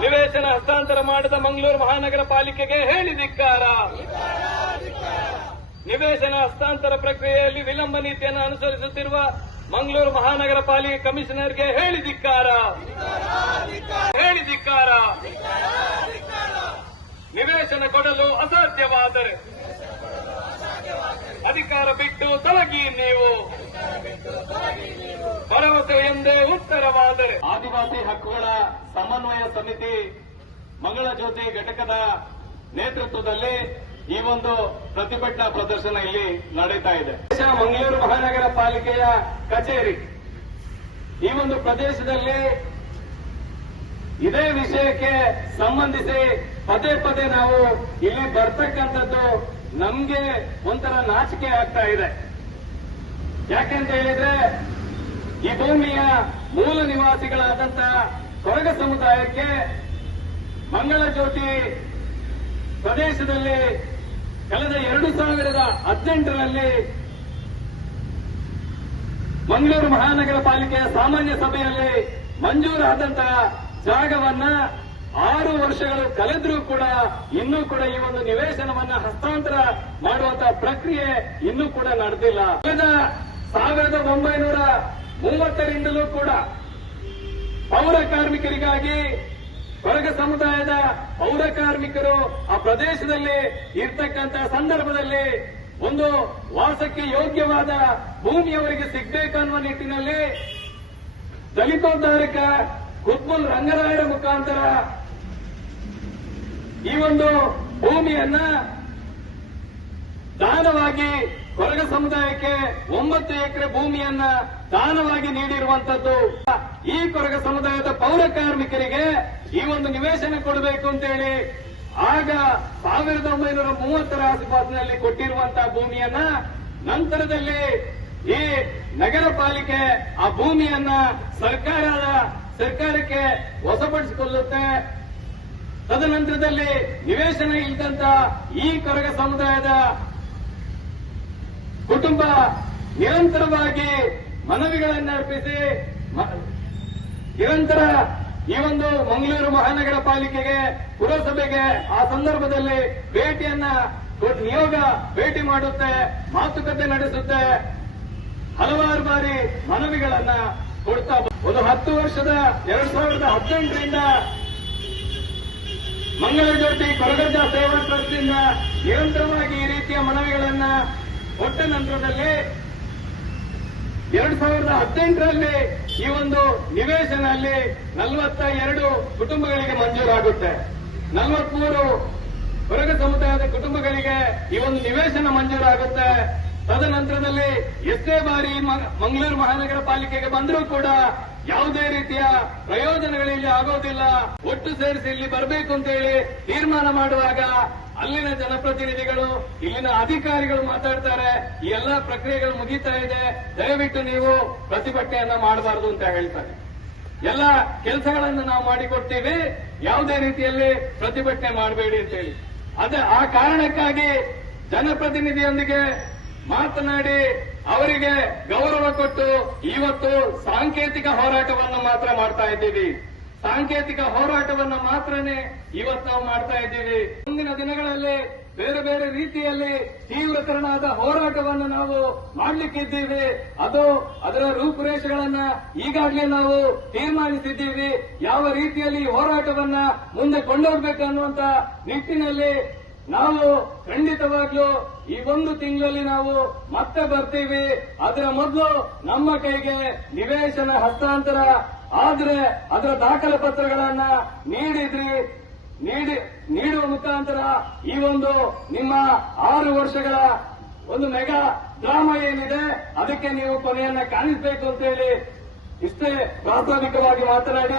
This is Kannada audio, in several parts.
ನಿವೇಶನ ಹಸ್ತಾಂತರ ಮಾಡಿದ ಮಂಗಳೂರು ಮಹಾನಗರ ಪಾಲಿಕೆಗೆ ಹೇಳಿ ಧಿಕ್ಕಾರ. ನಿವೇಶನ ಹಸ್ತಾಂತರ ಪ್ರಕ್ರಿಯೆಯಲ್ಲಿ ವಿಳಂಬ ನೀತಿಯನ್ನು ಅನುಸರಿಸುತ್ತಿರುವ ಮಂಗಳೂರು ಮಹಾನಗರ ಪಾಲಿಕೆ ಕಮಿಷನರ್ಗೆ ಹೇಳಿ ಧಿಕ್ಕಾರ. ಹೇಳಿ ಧಿಕ್ಕಾರ. ನಿವೇಶನ ಕೊಡಲು ಅಸಾಧ್ಯವಾದರೆ ಅಧಿಕಾರ ಬಿಟ್ಟು ತೊಲಗಿ ನೀವು. ಭರವಸೆ ಎಂದೇ ಉತ್ತರವಾದರೆ. ಆದಿವಾಸಿ ಹಕ್ಕುಗಳ ಸಮನ್ವಯ ಸಮಿತಿ ಮಂಗಳ ಜ್ಯೋತಿ ಘಟಕದ ನೇತೃತ್ವದಲ್ಲಿ ಈ ಒಂದು ಪ್ರತಿಭಟನಾ ಪ್ರದರ್ಶನ ಇಲ್ಲಿ ನಡೀತಾ ಇದೆ ಮಂಗಳೂರು ಮಹಾನಗರ ಪಾಲಿಕೆಯ ಕಚೇರಿ. ಈ ಒಂದು ಪ್ರದೇಶದಲ್ಲಿ ಇದೇ ವಿಷಯಕ್ಕೆ ಸಂಬಂಧಿಸಿ ಪದೇ ಪದೇ ನಾವು ಇಲ್ಲಿ ಬರ್ತಕ್ಕಂಥದ್ದು ನಮ್ಗೆ ಒಂಥರ ನಾಚಿಕೆ ಆಗ್ತಾ ಇದೆ. ಯಾಕೆಂತ ಹೇಳಿದ್ರೆ, ಈ ಭೂಮಿಯ ಮೂಲ ನಿವಾಸಿಗಳಾದಂತ ಕೊರಗ ಸಮುದಾಯಕ್ಕೆ ಮಂಗಳ ಜ್ಯೋತಿ ಪ್ರದೇಶದಲ್ಲಿ ಕಳೆದ ಎರಡು ಸಾವಿರದ ಹದಿನೆಂಟರಲ್ಲಿ ಮಂಗಳೂರು ಮಹಾನಗರ ಪಾಲಿಕೆಯ ಸಾಮಾನ್ಯ ಸಭೆಯಲ್ಲಿ ಮಂಜೂರಾದಂತಹ ಜಾಗವನ್ನ ಆರು ವರ್ಷಗಳು ಕಳೆದರೂ ಕೂಡ ಇನ್ನೂ ಕೂಡ ಈ ಒಂದು ನಿವೇಶನವನ್ನ ಹಸ್ತಾಂತರ ಮಾಡುವಂತಹ ಪ್ರಕ್ರಿಯೆ ಇನ್ನೂ ಕೂಡ ನಡೆದಿಲ್ಲ. ಕಳೆದ ಸಾವಿರದ ಒಂಬೈನೂರ ಮೂವತ್ತರಿಂದಲೂ ಕೂಡ ಪೌರ ಕಾರ್ಮಿಕರಿಗಾಗಿ ಕೊರಗ ಸಮುದಾಯದ ಪೌರ ಕಾರ್ಮಿಕರು ಆ ಪ್ರದೇಶದಲ್ಲಿ ಇರ್ತಕ್ಕಂತಹ ಸಂದರ್ಭದಲ್ಲಿ ಒಂದು ವಾಸಕ್ಕೆ ಯೋಗ್ಯವಾದ ಭೂಮಿ ಅವರಿಗೆ ಸಿಗ್ಬೇಕು ಅನ್ನುವ ನಿಟ್ಟಿನಲ್ಲಿ ದಲಿತೋದ್ಧಾರಕ ಕುತ್ಬುಲ್ ರಂಗರಾಯರ ಮುಖಾಂತರ ಈ ಒಂದು ಭೂಮಿಯನ್ನ ದಾನವಾಗಿ ಕೊರಗ ಸಮುದಾಯಕ್ಕೆ ಒಂಬತ್ತು ಎಕರೆ ಭೂಮಿಯನ್ನ ದಾನವಾಗಿ ನೀಡಿರುವಂತದ್ದು. ಈ ಕೊರಗ ಸಮುದಾಯದ ಪೌರ ಕಾರ್ಮಿಕರಿಗೆ ಈ ಒಂದು ನಿವೇಶನ ಕೊಡಬೇಕು ಅಂತೇಳಿ ಆಗ ಸಾವಿರದ ಒಂಬೈನೂರ ಮೂವತ್ತರ ಆಸುಪಾಸಿನಲ್ಲಿ ಕೊಟ್ಟಿರುವಂತಹ ಭೂಮಿಯನ್ನ ನಂತರದಲ್ಲಿ ಈ ನಗರ ಪಾಲಿಕೆ ಆ ಭೂಮಿಯನ್ನ ಸರ್ಕಾರದ ಸರ್ಕಾರಕ್ಕೆ ವಶಪಡಿಸಿಕೊಳ್ಳುತ್ತೆ. ತದನಂತರದಲ್ಲಿ ನಿವೇಶನ ಇಲ್ಲದಂತ ಈ ಕೊರಗ ಸಮುದಾಯದ ಕುಟುಂಬ ನಿರಂತರವಾಗಿ ಮನವಿಗಳನ್ನು ಅರ್ಪಿಸಿ ನಿರಂತರ ಈ ಒಂದು ಮಂಗಳೂರು ಮಹಾನಗರ ಪಾಲಿಕೆಗೆ, ಪುರಸಭೆಗೆ ಆ ಸಂದರ್ಭದಲ್ಲಿ ಭೇಟಿಯನ್ನ ನಿಯೋಗ ಭೇಟಿ ಮಾಡುತ್ತೆ, ಮಾತುಕತೆ ನಡೆಸುತ್ತೆ. ಹಲವಾರು ಬಾರಿ ಮನವಿಗಳನ್ನ ಕೊಡ್ತಾ ಒಂದು ಹತ್ತು ವರ್ಷದ, ಎರಡ್ ಸಾವಿರದ ಹದಿನೆಂಟರಿಂದ ಮಂಗಳ ಜ್ಯೋತಿ ಕೊರಗಜ್ಜ ಸೇವಾ ಟ್ರಸ್ಟ್ನಿಂದ ನಿರಂತರವಾಗಿ ಈ ರೀತಿಯ ಮನವಿಗಳನ್ನ ಕೊಟ್ಟ ನಂತರದಲ್ಲಿ ಎರಡು ಸಾವಿರದ ಹದಿನೆಂಟರಲ್ಲಿ ಈ ಒಂದು ನಿವೇಶನ ಅಲ್ಲಿ ನಲವತ್ತ ಎರಡು ಕುಟುಂಬಗಳಿಗೆ ಮಂಜೂರಾಗುತ್ತೆ ನಲವತ್ಮೂರು ಹೊರಗ ಸಮುದಾಯದ ಕುಟುಂಬಗಳಿಗೆ ಈ ಒಂದು ನಿವೇಶನ ಮಂಜೂರಾಗುತ್ತೆ ತದನಂತರದಲ್ಲಿ ಎಷ್ಟೇ ಬಾರಿ ಮಂಗಳೂರು ಮಹಾನಗರ ಪಾಲಿಕೆಗೆ ಬಂದರೂ ಕೂಡ ಯಾವುದೇ ರೀತಿಯ ಪ್ರಯೋಜನಗಳಿಲ್ಲಿ ಆಗೋದಿಲ್ಲ. ಒಟ್ಟು ಸೇರಿಸಿ ಇಲ್ಲಿ ಬರಬೇಕು ಅಂತ ಹೇಳಿ ತೀರ್ಮಾನ ಮಾಡುವಾಗ ಅಲ್ಲಿನ ಜನಪ್ರತಿನಿಧಿಗಳು, ಇಲ್ಲಿನ ಅಧಿಕಾರಿಗಳು ಮಾತಾಡ್ತಾರೆ. ಈ ಎಲ್ಲಾ ಪ್ರಕ್ರಿಯೆಗಳು ಮುಗಿತಾ ಇದೆ. ದಯವಿಟ್ಟು ನೀವು ಪ್ರತಿಭಟನೆಯನ್ನ ಮಾಡಬಾರದು ಅಂತ ಹೇಳ್ತಾರೆ. ಎಲ್ಲ ಕೆಲಸಗಳನ್ನು ನಾವು ಮಾಡಿಕೊಡ್ತೀವಿ. ಯಾವುದೇ ರೀತಿಯಲ್ಲಿ ಪ್ರತಿಭಟನೆ ಮಾಡಬೇಡಿ ಅಂತ ಹೇಳಿ. ಅದೇ ಆ ಕಾರಣಕ್ಕಾಗಿ ಜನಪ್ರತಿನಿಧಿಯೊಂದಿಗೆ ಮಾತನಾಡಿ ಅವರಿಗೆ ಗೌರವ ಕೊಟ್ಟು ಇವತ್ತು ಸಾಂಕೇತಿಕ ಹೋರಾಟವನ್ನು ಮಾತ್ರ ಮಾಡ್ತಾ ಇದ್ದೀವಿ. ಸಾಂಕೇತಿಕ ಹೋರಾಟವನ್ನು ಮಾತ್ರನೇ ಇವತ್ತು ನಾವು ಮಾಡ್ತಾ ಇದ್ದೀವಿ. ಮುಂದಿನ ದಿನಗಳಲ್ಲಿ ಬೇರೆ ಬೇರೆ ರೀತಿಯಲ್ಲಿ ತೀವ್ರತರನಾದ ಹೋರಾಟವನ್ನು ನಾವು ಮಾಡಲಿಕ್ಕಿದ್ದೀವಿ. ಅದು ಅದರ ರೂಪುರೇಷೆಗಳನ್ನ ಈಗಾಗಲೇ ನಾವು ತೀರ್ಮಾನಿಸಿದ್ದೀವಿ. ಯಾವ ರೀತಿಯಲ್ಲಿ ಈ ಹೋರಾಟವನ್ನ ಮುಂದೆ ಕೊಂಡೋಗ್ಬೇಕು ಅನ್ನುವಂತ ನಿಟ್ಟಿನಲ್ಲಿ ನಾವು ಖಂಡಿತವಾಗ್ಲೂ ಈ ಒಂದು ತಿಂಗಳಲ್ಲಿ ನಾವು ಮತ್ತೆ ಬರ್ತೀವಿ. ಅದರ ಮೊದಲು ನಮ್ಮ ಕೈಗೆ ನಿವೇಶನ ಹಸ್ತಾಂತರ. ಆದ್ರೆ ಅದರ ದಾಖಲೆ ಪತ್ರಗಳನ್ನ ನೀಡಿದ್ರಿ. ನೀಡಿ, ನೀಡುವ ಮುಖಾಂತರ ಈ ಒಂದು ನಿಮ್ಮ ಆರು ವರ್ಷಗಳ ಒಂದು ಮೆಗಾ ಡ್ರಾಮಾ ಏನಿದೆ, ಅದಕ್ಕೆ ನೀವು ಕೊನೆಯನ್ನ ಕಾಣಿಸಬೇಕು ಅಂತ ಹೇಳಿ ಇಷ್ಟೇ ಪ್ರಾಥಮಿಕವಾಗಿ ಮಾತನಾಡಿ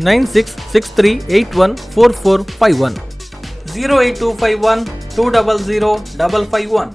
9663814451 08251 200551